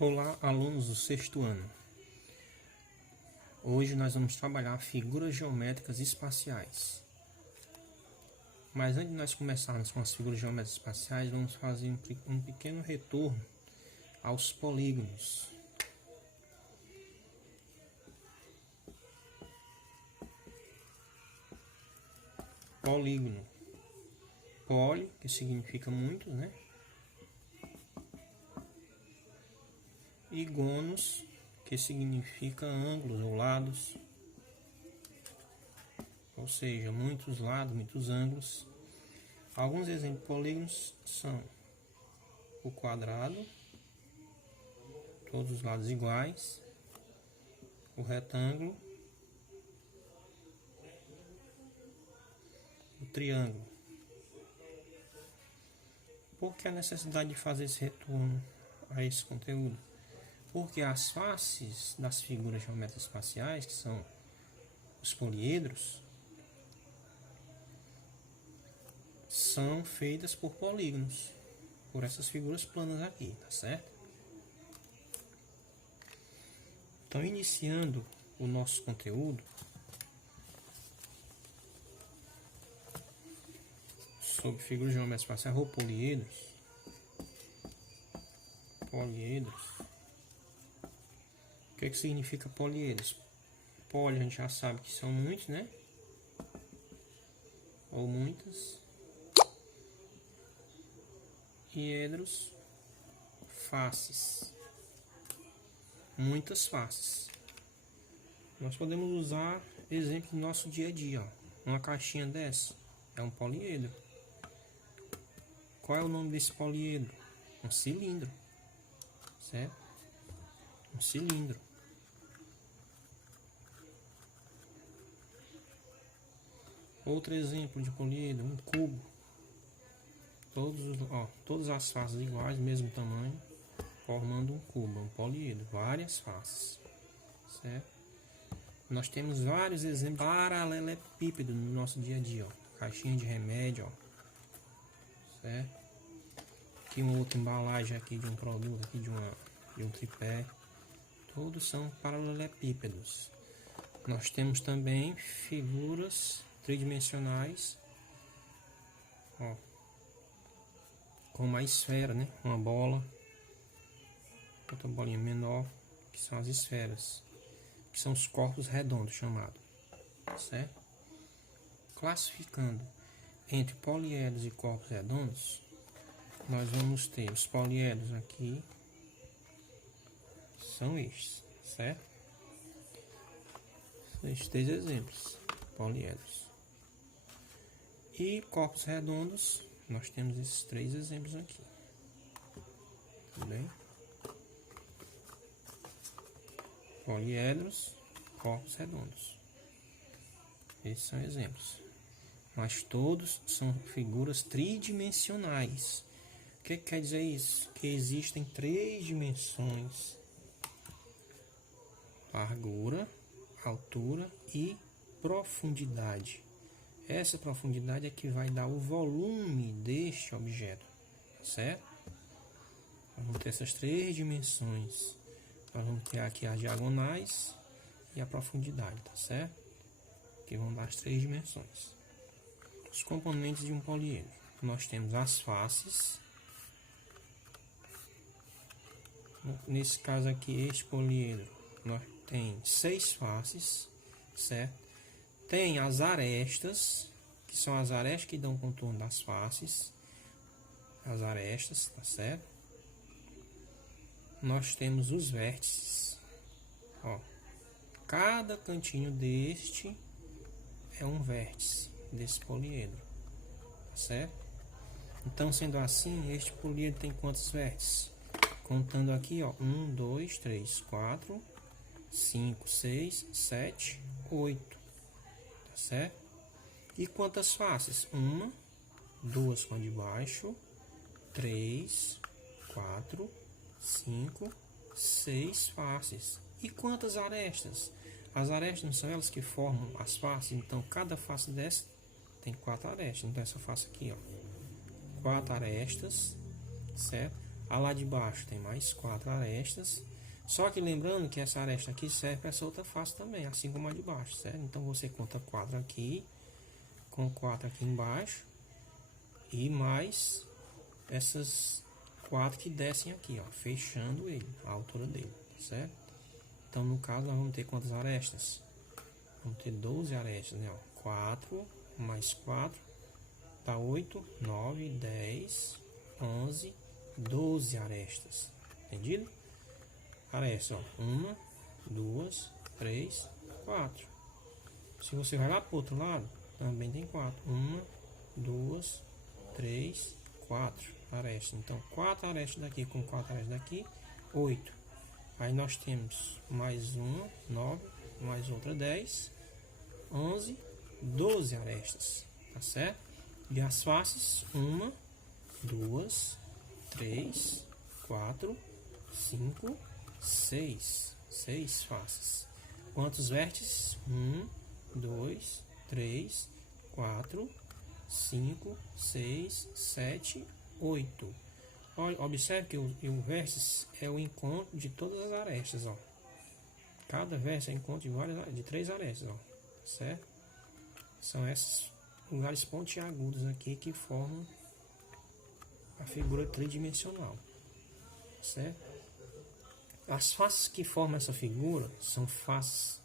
Olá, alunos do sexto ano. Hoje nós vamos trabalhar figuras geométricas espaciais. Mas antes de nós começarmos com as figuras geométricas espaciais, vamos fazer um pequeno retorno aos polígonos. Polígono. Poli, que significa muito, né? E gônos, que significa ângulos ou lados, ou seja, muitos lados, muitos ângulos. Alguns exemplos de polígonos são o quadrado, todos os lados iguais, o retângulo, o triângulo. Por que a necessidade de fazer esse retorno a esse conteúdo? Porque as faces das figuras geométricas espaciais, que são os poliedros, são feitas por polígonos, por essas figuras planas aqui, tá certo? Então, iniciando o nosso conteúdo sobre figuras geométricas espaciais ou poliedros. O que significa poliedros? Poli a gente já sabe que são muitos, né? Ou muitas. E edros, faces. Muitas faces. Nós podemos usar exemplo do nosso dia a dia. Ó. Uma caixinha dessa é um poliedro. Qual é o nome desse poliedro? Um cilindro. Certo? Um cilindro. Outro exemplo de poliedro, um cubo. Todas as faces iguais, mesmo tamanho, formando um cubo, um poliedro, várias faces. Certo? Nós temos vários exemplos de paralelepípedo no nosso dia a dia. Ó. Caixinha de remédio, ó. Certo? Aqui uma outra embalagem aqui de um produto, aqui de um tripé. Todos são paralelepípedos. Nós temos também figuras tridimensionais, ó, como a esfera, né? Uma bola, outra bolinha menor, que são as esferas, que são os corpos redondos chamados, certo? Classificando entre poliedros e corpos redondos, nós vamos ter os poliedros aqui, são estes, certo? Estes 3 exemplos, poliedros. E corpos redondos, nós temos esses 3 exemplos aqui. Tudo bem? Poliedros, corpos redondos. Esses são exemplos. Mas todos são figuras tridimensionais. O que quer dizer isso? Que existem 3 dimensões: largura, altura e profundidade. Essa profundidade é que vai dar o volume deste objeto, certo? Nós vamos ter essas 3 dimensões. Nós vamos ter aqui as diagonais e a profundidade, tá certo? Que vão dar as 3 dimensões. Os componentes de um poliedro. Nós temos as faces. Nesse caso aqui, este poliedro, nós tem 6 faces, certo? Tem as arestas, que são as arestas que dão contorno das faces. As arestas, tá certo? Nós temos os vértices. Ó, cada cantinho deste é um vértice desse poliedro, tá certo? Então, sendo assim, este poliedro tem quantos vértices? Contando aqui, ó, 1, 2, 3, 4, 5, 6, 7, 8. Certo? E quantas faces? 1, 2 com a de baixo, 3, 4, 5, 6 faces. E quantas arestas? As arestas não são elas que formam as faces, então cada face dessa tem 4 arestas. Então essa face aqui, ó, 4 arestas, certo? A lá de baixo tem mais 4 arestas. Só que lembrando que essa aresta aqui serve para essa outra face também, assim como a de baixo, certo? Então você conta 4 aqui, com 4 aqui embaixo, e mais essas 4 que descem aqui, ó, fechando ele, a altura dele, certo? Então no caso nós vamos ter quantas arestas? Vamos ter 12 arestas, né? Ó, 4 mais 4 dá 8, 9, 10, 11, 12 arestas, entendido? Aresta, ó, 1, 2, 3, 4. Se você vai lá para o outro lado, também tem 4. 1, 2, 3, 4 arestas. Então, 4 arestas daqui com 4 arestas daqui, 8. Aí nós temos mais uma, 9, mais outra 10, 11, 12 arestas, tá certo? E as faces, 1, 2, 3, 4, 5, 6. 6 faces. Quantos vértices? 1, 2, 3, 4, 5, 6, 7, 8. Observe que o vértice é o encontro de todas as arestas, ó. Cada vértice é o encontro de 3 arestas, ó. Certo? São esses lugares pontiagudos aqui que formam a figura tridimensional, certo? As faces que formam essa figura são faces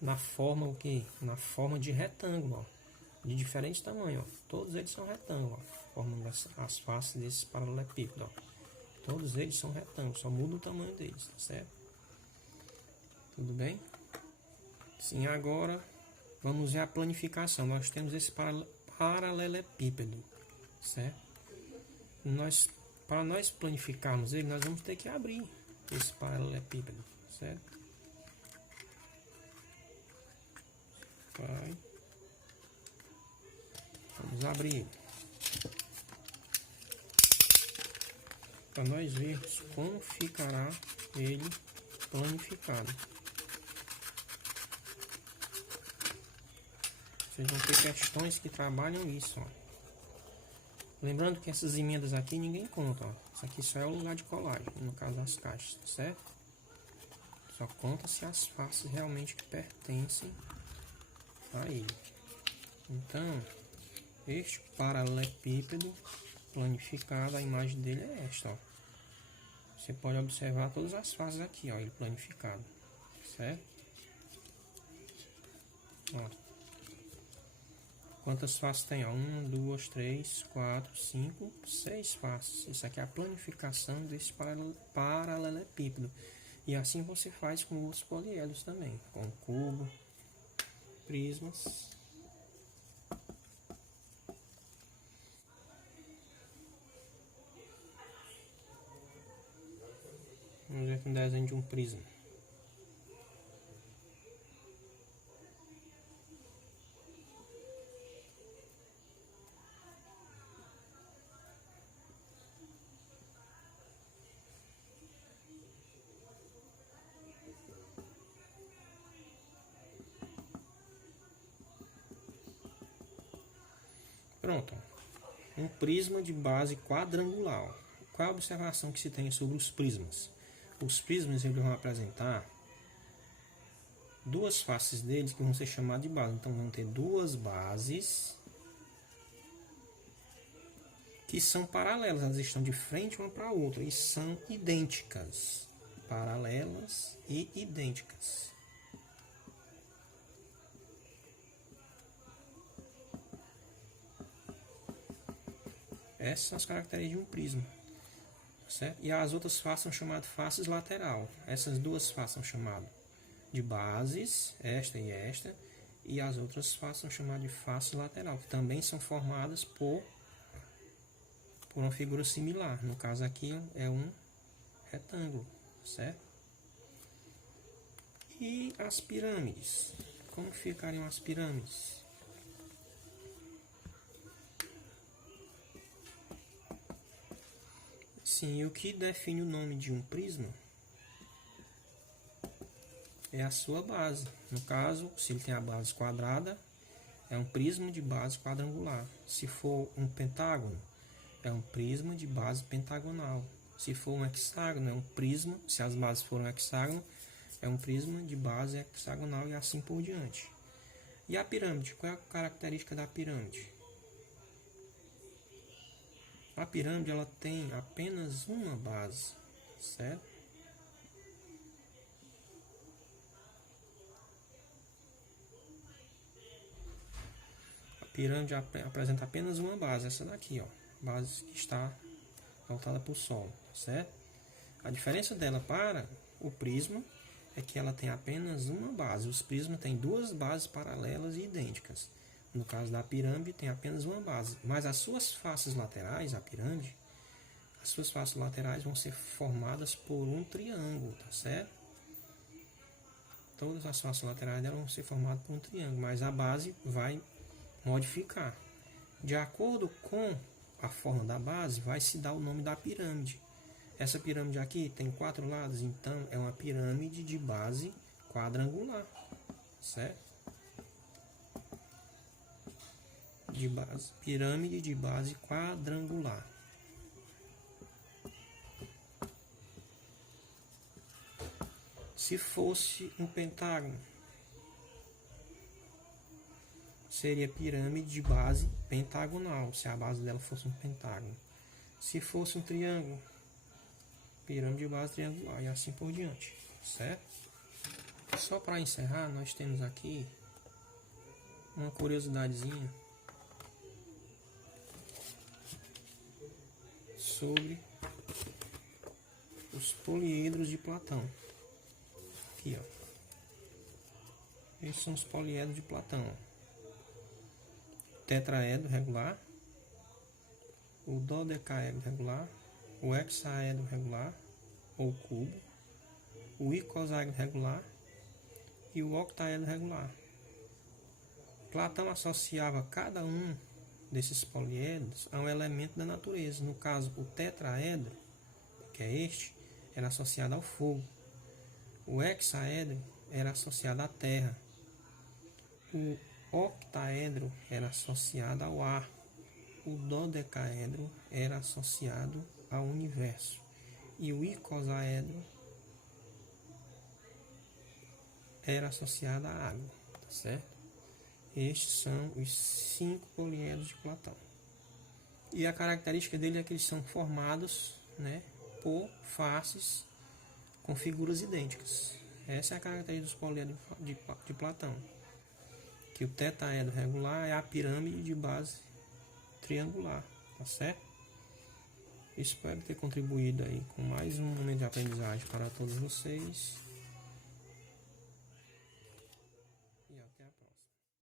na forma o que? Na forma de retângulo, ó, de diferentes tamanhos, ó. Todos eles são retângulos, ó, formando as faces desses paralelepípedos, ó. Todos eles são retângulos, só muda o tamanho deles, tá certo? Tudo bem? Sim, agora vamos ver a planificação. Nós temos esse paralelepípedo, certo? Para nós planificarmos ele, nós vamos ter que abrir esse paralelepípedo, certo? Vamos abrir ele para nós vermos como ficará ele planificado. Vocês vão ter questões que trabalham isso, ó. Lembrando que essas emendas aqui ninguém conta, ó. Isso aqui só é o lugar de colagem, no caso das caixas, certo? Só conta se as faces realmente pertencem a ele. Então, este paralelepípedo planificado, a imagem dele é esta, ó. Você pode observar todas as faces aqui, ó, ele planificado, certo? Ó. Quantas faces tem? 1, 2, 3, 4, 5, 6 faces. Isso aqui é a planificação desse paralelepípedo. E assim você faz com outros poliedros também, com cubo, prismas. Vamos ver aqui um desenho de um prisma. Pronto, um prisma de base quadrangular. Qual a observação que se tem sobre os prismas? Os prismas eles vão apresentar duas faces deles que vão ser chamadas de base. Então vão ter duas bases que são paralelas, elas estão de frente uma para a outra e são idênticas, paralelas e idênticas. Essas são as características de um prisma, certo? E as outras faces são chamadas faces lateral. Essas duas faces são chamadas de bases, esta e esta, e as outras faces são chamadas de face lateral, que também são formadas por uma figura similar. No caso aqui é um retângulo, certo? E as pirâmides? Como ficariam as pirâmides? Sim, o que define o nome de um prisma é a sua base. No caso, se ele tem a base quadrada, é um prisma de base quadrangular. Se for um pentágono, é um prisma de base pentagonal, Se for um hexágono, é um prisma. Se as bases forem um hexágono, é um prisma de base hexagonal e assim por diante. E a pirâmide? Qual é a característica da pirâmide? A pirâmide ela tem apenas uma base, certo? A pirâmide apresenta apenas uma base, essa daqui, ó, base que está voltada para o Sol, certo? A diferença dela para o prisma é que ela tem apenas uma base. Os prismas têm duas bases paralelas e idênticas. No caso da pirâmide tem apenas uma base, mas as suas faces laterais, a pirâmide, as suas faces laterais vão ser formadas por um triângulo, tá certo? Todas as faces laterais dela vão ser formadas por um triângulo, mas a base vai modificar. De acordo com a forma da base, vai se dar o nome da pirâmide. Essa pirâmide aqui tem 4 lados, então é uma pirâmide de base quadrangular, certo? Pirâmide de base quadrangular. Se fosse um pentágono, seria pirâmide de base pentagonal, se a base dela fosse um pentágono. Se fosse um triângulo, pirâmide de base triangular e assim por diante, certo? Só para encerrar, nós temos aqui uma curiosidadezinha sobre os poliedros de Platão. Aqui, ó. Esses são os poliedros de Platão. Tetraedro regular, o dodecaedro regular, o hexaedro regular, ou cubo, o icosaedro regular e o octaedro regular. Platão associava cada um desses poliedros a um elemento da natureza. No caso, o tetraedro, que é este, era associado ao fogo. O hexaedro era associado à terra. O octaedro era associado ao ar. O dodecaedro era associado ao universo. E o icosaedro era associado à água, tá certo? Estes são os 5 poliedros de Platão. E a característica dele é que eles são formados, né, por faces com figuras idênticas. Essa é a característica dos poliedros de Platão. Que o tetraedro regular é a pirâmide de base triangular, tá certo? Espero ter contribuído aí com mais um momento de aprendizagem para todos vocês.